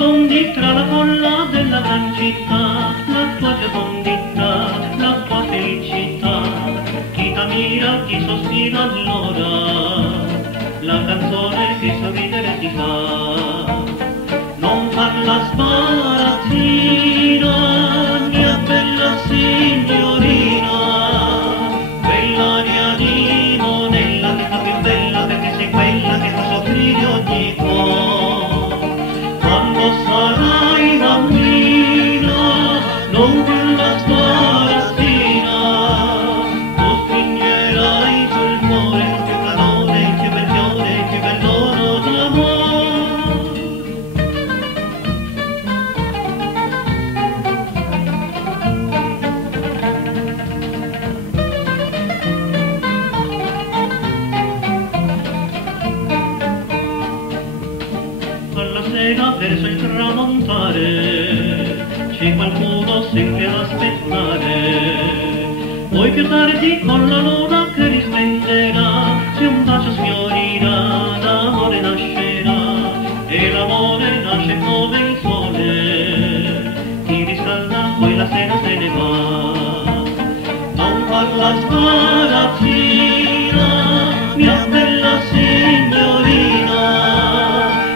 nascondi tra la folla della gran città, la tua fecondità, la tua felicità. Chi t'ammira, chi sospira allora, la canzone che sorridere ti fa. Non farla sbarazzina, mia bella signorina, quell'aria di monella che fa più bella perché sei quella che fa soffrire ogni cuore. Quando sarai bambina, non più la sbarazzina, tu stringerai sul cuore il più calore, il più bel fiore, il più bell'oro d'amore. Alla sera verso il tramontare c'è qualcuno sempre ad aspettare. Poi più tardi con la luna che risplenderà, se un bacio sfiorirà, l'amore nascerà. E l'amore nasce come il sole, ti riscalda, poi la sera se ne va. Non farla sbarazzina, mia bella signorina,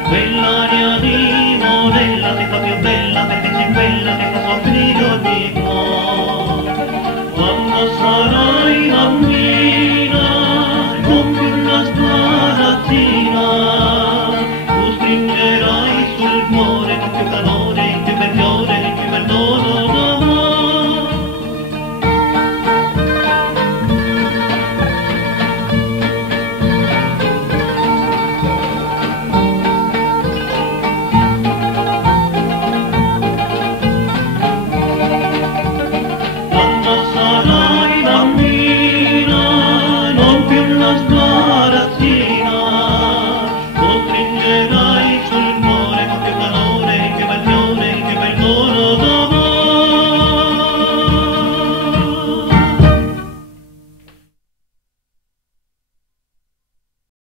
quell'aria di monella ti fa più bella perché sei quella che fa soffrire ogni cuore. Quando sarai bambina, non più la sbarazzina, tu stringerai sul cuore con più calore.